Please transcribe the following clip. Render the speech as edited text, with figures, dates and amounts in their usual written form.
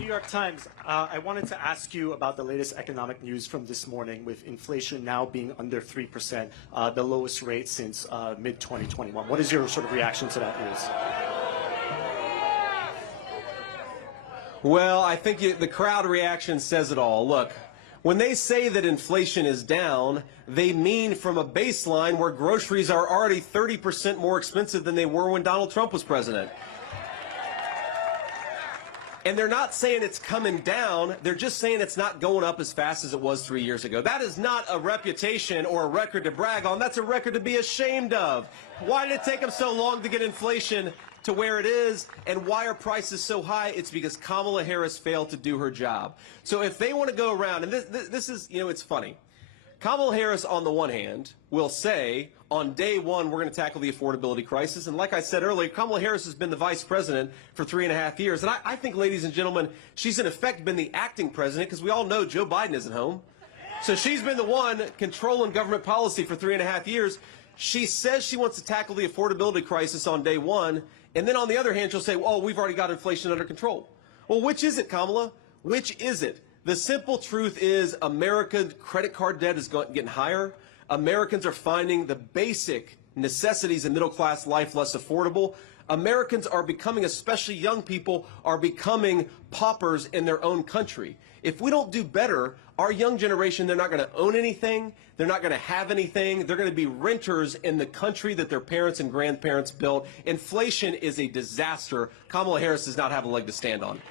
New York Times, I wanted to ask you about the latest economic news from this morning, with inflation now being under 3%, the lowest rate since mid-2021. What is your sort of reaction to that news? Well, I think the crowd reaction says it all. Look, when they say that inflation is down, they mean from a baseline where groceries are already 30% more expensive than they were when Donald Trump was president. And they're not saying it's coming down, they're just saying it's not going up as fast as it was 3 years ago. That is not a reputation or a record to brag on, that's a record to be ashamed of. Why did it take them so long to get inflation to where it is, and why are prices so high? It's because Kamala Harris failed to do her job. So if they want to go around, and this is, you know, it's funny. Kamala Harris, on the one hand, will say, on day one, we're going to tackle the affordability crisis. And like I said earlier, Kamala Harris has been the vice president for 3.5 years. And I think, ladies and gentlemen, she's in effect been the acting president, because we all know Joe Biden isn't home. So she's been the one controlling government policy for 3.5 years. She says she wants to tackle the affordability crisis on day one. And then on the other hand, she'll say, oh, we've already got inflation under control. Well, which is it, Kamala? Which is it? The simple truth is American credit card debt is getting higher. Americans are finding the basic necessities of middle-class life less affordable. Americans are becoming, especially young people, are becoming paupers in their own country. If we don't do better, our young generation, they're not going to own anything. They're not going to have anything. They're going to be renters in the country that their parents and grandparents built. Inflation is a disaster. Kamala Harris does not have a leg to stand on.